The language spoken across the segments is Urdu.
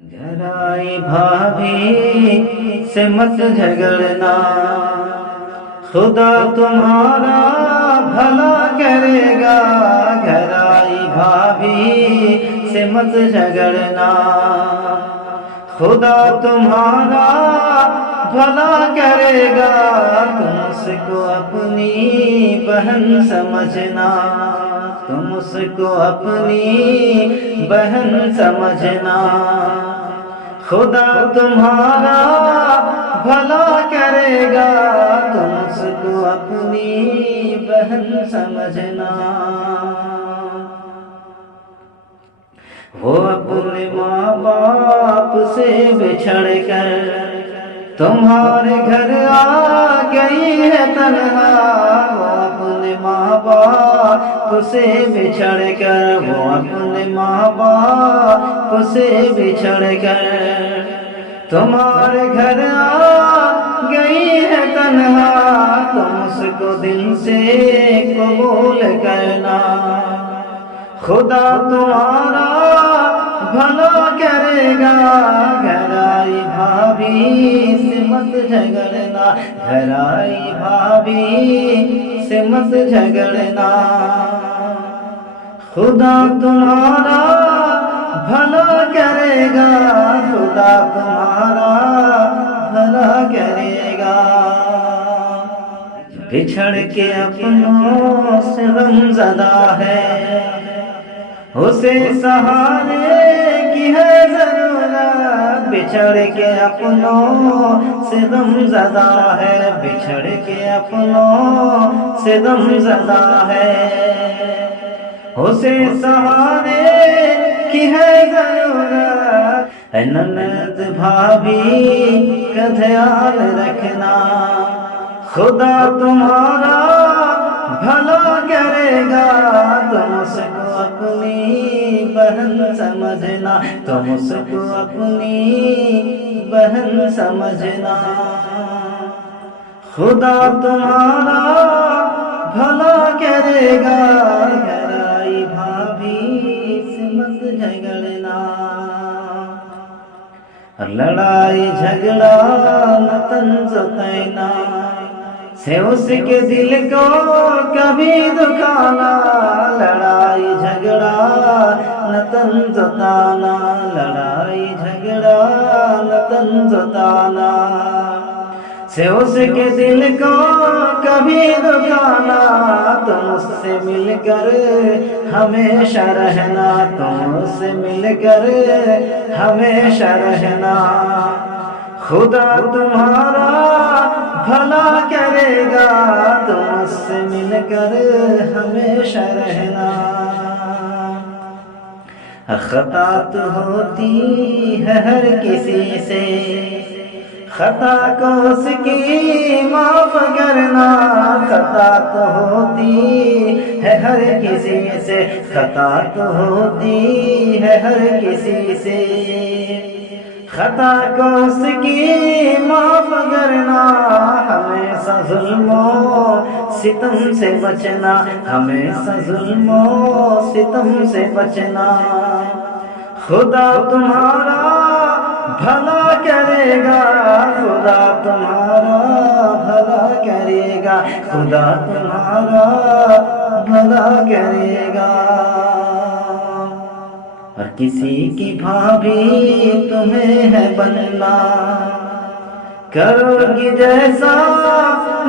گھرائی بھابھی سے مت جھگڑنا، خدا تمہارا بھلا کرے گا۔ گھرائی بھابھی سے مت جھگڑنا، خدا تمہارا بھلا کرے گا۔ تم اس کو اپنی بہن سمجھنا، تم اس کو اپنی بہن سمجھنا، خدا تمہارا بھلا کرے گا۔ تم اس کو اپنی بہن سمجھنا۔ وہ اپنے ماں باپ سے بچھڑ کر تمہارے گھر آ گئی ہے تنہا۔ وہ اپنے ماں باپ سے بچھڑ کر، وہ اپنے ماں باپ سے بچھڑ کر تمہارے گھر آ گئی ہے تنہا۔ تم اس کو دل سے قبول کرنا، خدا تمہارا بھلا کرے گا۔ گھرائی بھابھی سے مت جھگڑنا، گھرائی بھابھی سے مت جھگڑنا، خدا تمہارا بھلا کرے گا، خدا تمہارا بھلا کرے گا۔ بچھڑ کے اپنوں سے غم زدہ ہے، اسے سہارے کی ہے ضرورت۔ بچھڑ کے اپنوں سے غم زدہ ہے، بچھڑ کے اپنوں سے غم زدہ ہے، اسے سہارے کی ہے ضرورت۔ اے نند بھابھی کا خیال رکھنا، خدا تمہارا بھلا کرے گا۔ تم اس کو اپنی بہن سمجھنا، تم اس کو اپنی بہن سمجھنا، خدا تمہارا بھلا کرے گا۔ گھرائی بھابھی سے مت جھگڑنا، لڑائی جھگڑا نہ تنز تینا سے اس کے دل کو کبھی دکھانا۔ لڑائی جھگڑا نہ تنز تانا، لڑائی جھگڑا نہ تنز تانا سے اس کے دل کو کبھی دکھانا۔ تم اس سے مل کر ہمیشہ رہنا، تم اس سے مل کر ہمیشہ رہنا، خدا تمہارا بھلا کرے گا۔ تم اس سے مل کر ہمیشہ رہنا۔ خطا تو ہوتی ہے ہر کسی سے، خطا کو اس کی معاف کرنا۔ خطا تو ہوتی ہے ہر کسی سے، خطا تو ہوتی ہے ہر کسی سے، خطا کو اس کی معاف کرنا۔ ہمیشہ ظلم و ستم سے بچنا، ہمیشہ ظلم و ستم سے بچنا، خدا تمہارا بھلا کرے گا، خدا تمہارا بھلا کرے گا، خدا تمہارا بھلا کرے گا۔ اور کسی کی بھابھی تمہیں ہے بننا، کرو گی جیسا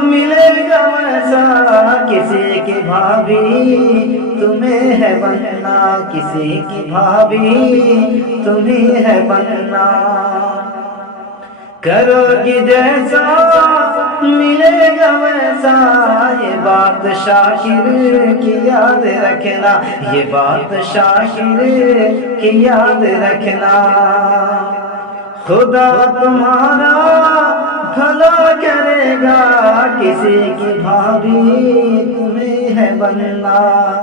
ملے گا ویسا۔ کسی کی بھابھی تمہیں ہے بننا، کسی کی بھابھی تمہیں ہے بننا، کرو گی جیسا ملے گا ویسا۔ یہ بات شاکر کی یاد رکھنا، یہ بات شاکر کی یاد رکھنا، خدا تمہارا بھلا کرے گا۔ کسی کی بھابھی تمہیں ہے بننا۔